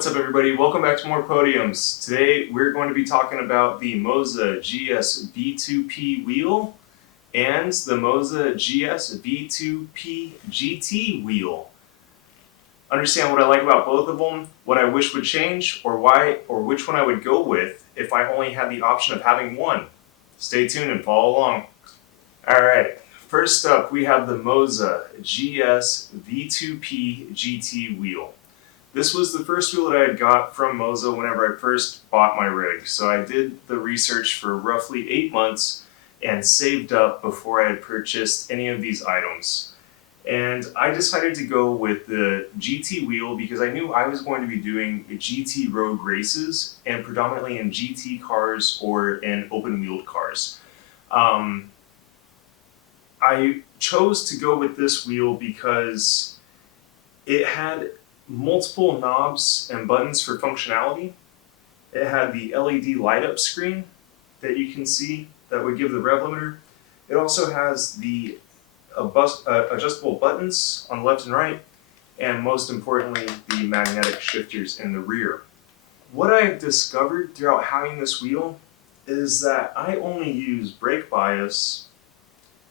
What's up everybody, welcome back to more podiums. Today we're going to be talking about the Moza GS V2P Wheel and the Moza GS V2P GT Wheel. Understand what I like about both of them, what I wish would change, or which one I would go with if I only had the option of having one. Stay tuned and follow along. Alright, first up we have the Moza GS V2P GT Wheel. This was the first wheel that I had got from Moza whenever I first bought my rig. So I did the research for roughly 8 months and saved up before I had purchased any of these items. And I decided to go with the GT wheel because I knew I was going to be doing GT road races and predominantly in GT cars or in open-wheeled cars. I chose to go with this wheel because it had multiple knobs and buttons for functionality. It had the LED light up screen that you can see that would give the rev limiter. It also has the adjustable buttons on the left and right, and most importantly the magnetic shifters in the rear. What I've discovered throughout having this wheel is that I only use brake bias,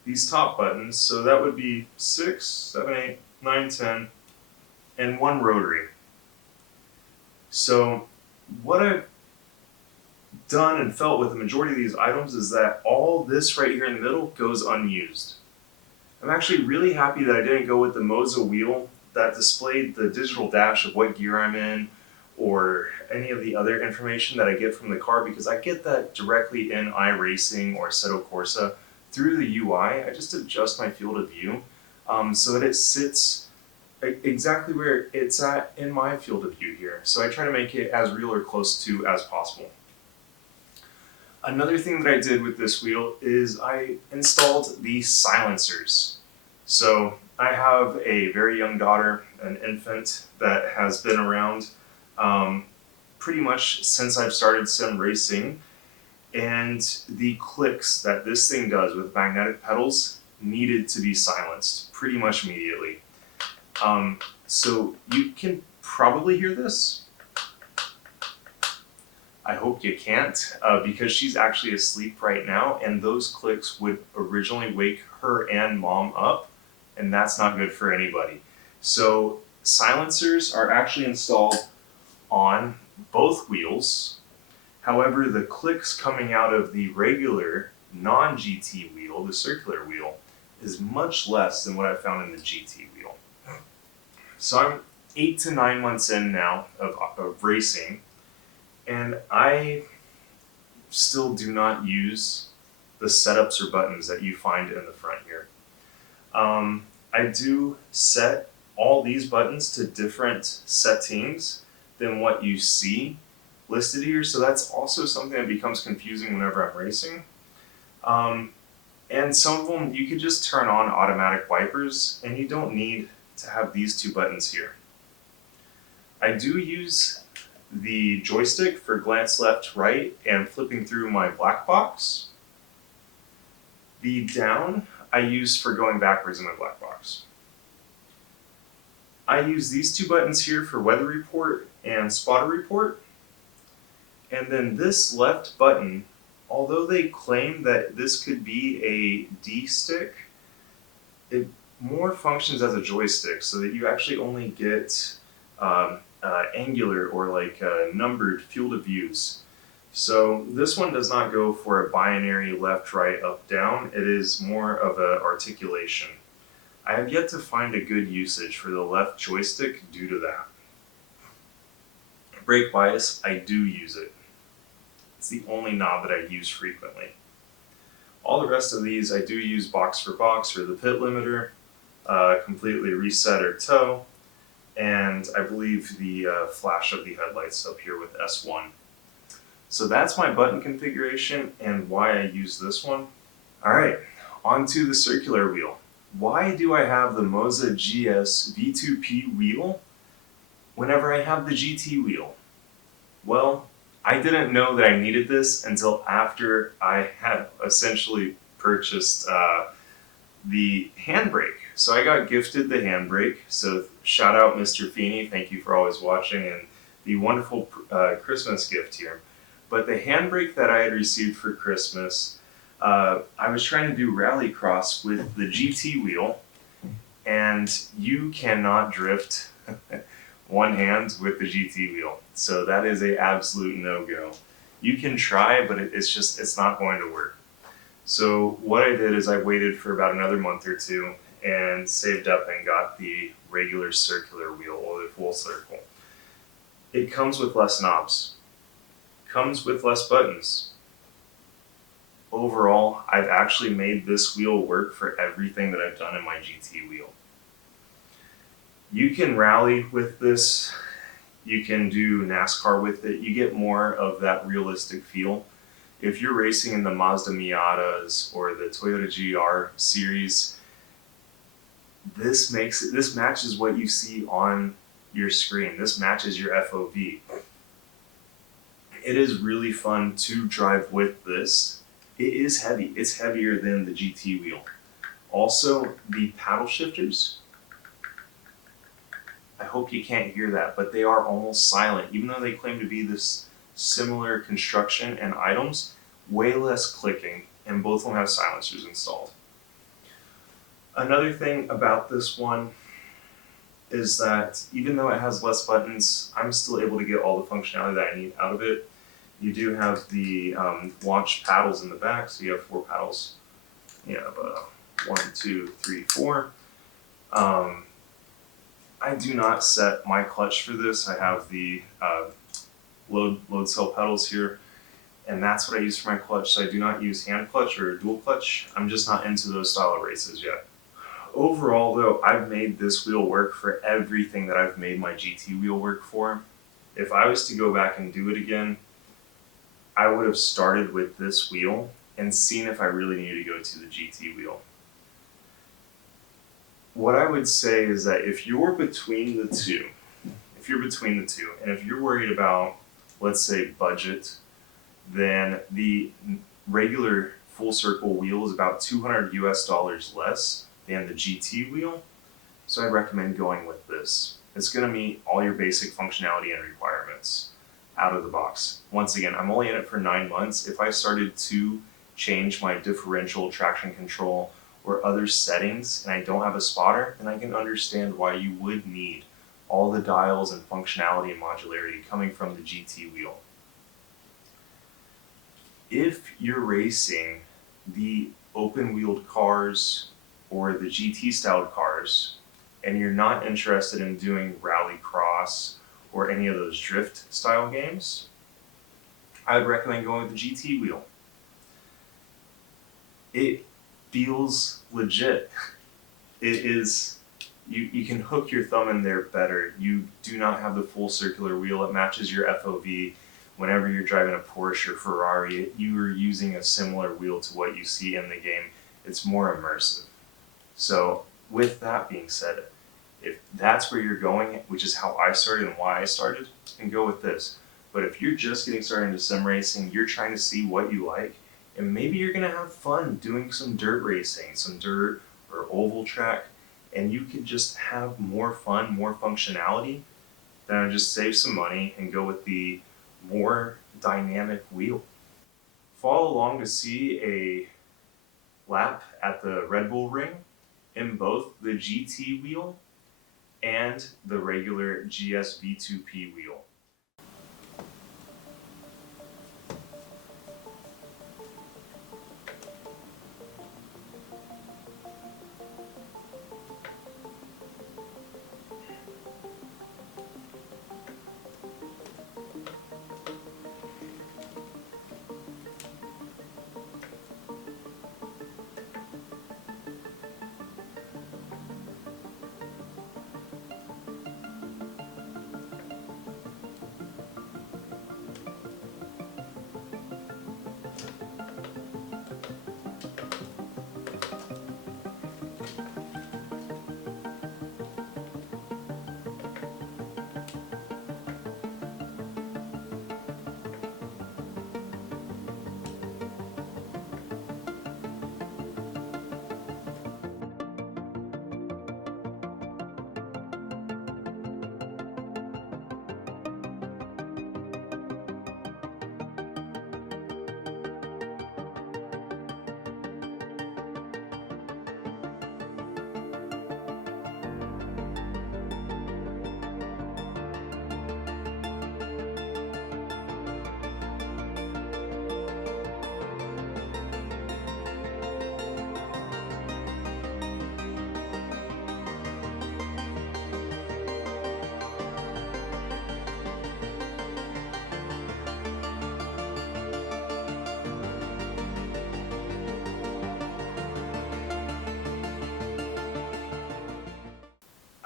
these top buttons, so that would be 6, 7, 8, 9, 10, and one rotary. So what I've done and felt with the majority of these items is that all this right here in the middle goes unused. I'm actually really happy that I didn't go with the Moza wheel that displayed the digital dash of what gear I'm in or any of the other information that I get from the car, because I get that directly in iRacing or Assetto Corsa through the UI. I just adjust my field of view so that it sits exactly where it's at in my field of view here. So I try to make it as real or close to as possible. Another thing that I did with this wheel is I installed the silencers. So I have a very young daughter, an infant, that has been around pretty much since I've started sim racing, and the clicks that this thing does with magnetic pedals needed to be silenced pretty much immediately. So you can probably hear this. I hope you can't, because she's actually asleep right now, and those clicks would originally wake her and mom up, and that's not good for anybody. So silencers are actually installed on both wheels. However, the clicks coming out of the regular non-GT wheel, the circular wheel, is much less than what I found in the GT wheel. So I'm 8 to 9 months in now of racing, and I still do not use the setups or buttons that you find in the front here. I do set all these buttons to different settings than what you see listed here, so that's also something that becomes confusing whenever I'm racing. And some of them you could just turn on automatic wipers, and you don't need to have these two buttons here. I do use the joystick for glance left, right, and flipping through my black box. The down I use for going backwards in my black box. I use these two buttons here for weather report and spotter report. And then this left button, although they claim that this could be a D stick, it more functions as a joystick, so that you actually only get angular or like numbered field of views. So this one does not go for a binary left, right, up, down. It is more of an articulation. I have yet to find a good usage for the left joystick due to that. Brake bias, I do use it. It's the only knob that I use frequently. All the rest of these I do use box for box or the pit limiter, completely reset or tow, and I believe the flash of the headlights up here with S1. So that's my button configuration and why I use this one. Alright, on to the circular wheel. Why do I have the Moza GS V2P wheel whenever I have the GT wheel? Well, I didn't know that I needed this until after I had essentially purchased the handbrake. So I got gifted the handbrake, so shout out Mr. Feeney, thank you for always watching and the wonderful Christmas gift here. But the handbrake that I had received for Christmas, I was trying to do rallycross with the GT wheel, and you cannot drift one hand with the GT wheel. So that is a absolute no-go. You can try, but it's not going to work. So what I did is I waited for about another month or two and saved up and got the regular circular wheel, or the full circle. It comes with less knobs, comes with less buttons. Overall, I've actually made this wheel work for everything that I've done in my GT wheel. You can rally with this, you can do NASCAR with it, you get more of that realistic feel. If you're racing in the Mazda Miatas or the Toyota GR series, this matches what you see on your screen. This matches your FOV. It is really fun to drive with this. It is heavy. It's heavier than the GT wheel. Also, the paddle shifters, I hope you can't hear that, but they are almost silent. Even though they claim to be this similar construction and items, way less clicking, and both of them have silencers installed. Another thing about this one is that even though it has less buttons, I'm still able to get all the functionality that I need out of it. You do have the launch paddles in the back, so you have 4 paddles. You have 1, 2, 3, 4. I do not set my clutch for this. I have the load cell pedals here, and that's what I use for my clutch. So I do not use hand clutch or dual clutch. I'm just not into those style of races yet. Overall though, I've made this wheel work for everything that I've made my GT wheel work for. If I was to go back and do it again, I would have started with this wheel and seen if I really needed to go to the GT wheel. What I would say is that if you're between the two, and if you're worried about, let's say, budget, then the regular full circle wheel is about $200 US less than the GT wheel. So I'd recommend going with this. It's going to meet all your basic functionality and requirements out of the box. Once again, I'm only in it for 9 months. If I started to change my differential, traction control, or other settings and I don't have a spotter, then I can understand why you would need all the dials and functionality and modularity coming from the GT wheel. If you're racing the open-wheeled cars or the GT styled cars and you're not interested in doing rallycross or any of those drift style games, I would recommend going with the GT wheel. It feels legit. It is, you can hook your thumb in there better. You do not have the full circular wheel. It matches your FOV. Whenever you're driving a Porsche or Ferrari, you are using a similar wheel to what you see in the game. It's more immersive. So with that being said, if that's where you're going, which is how I started and why I started, then go with this. But if you're just getting started into sim racing, you're trying to see what you like, and maybe you're going to have fun doing some dirt racing, some dirt or oval track, and you could just have more fun, more functionality, then I'd just save some money and go with the more dynamic wheel. Follow along to see a lap at the Red Bull Ring in both the GT wheel and the regular GS V2P wheel.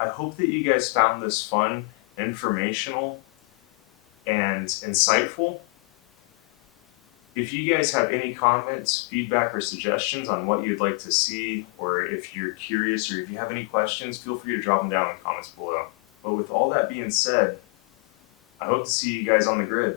I hope that you guys found this fun, informational, and insightful. If you guys have any comments, feedback, or suggestions on what you'd like to see, or if you're curious or if you have any questions, feel free to drop them down in the comments below. But with all that being said, I hope to see you guys on the grid.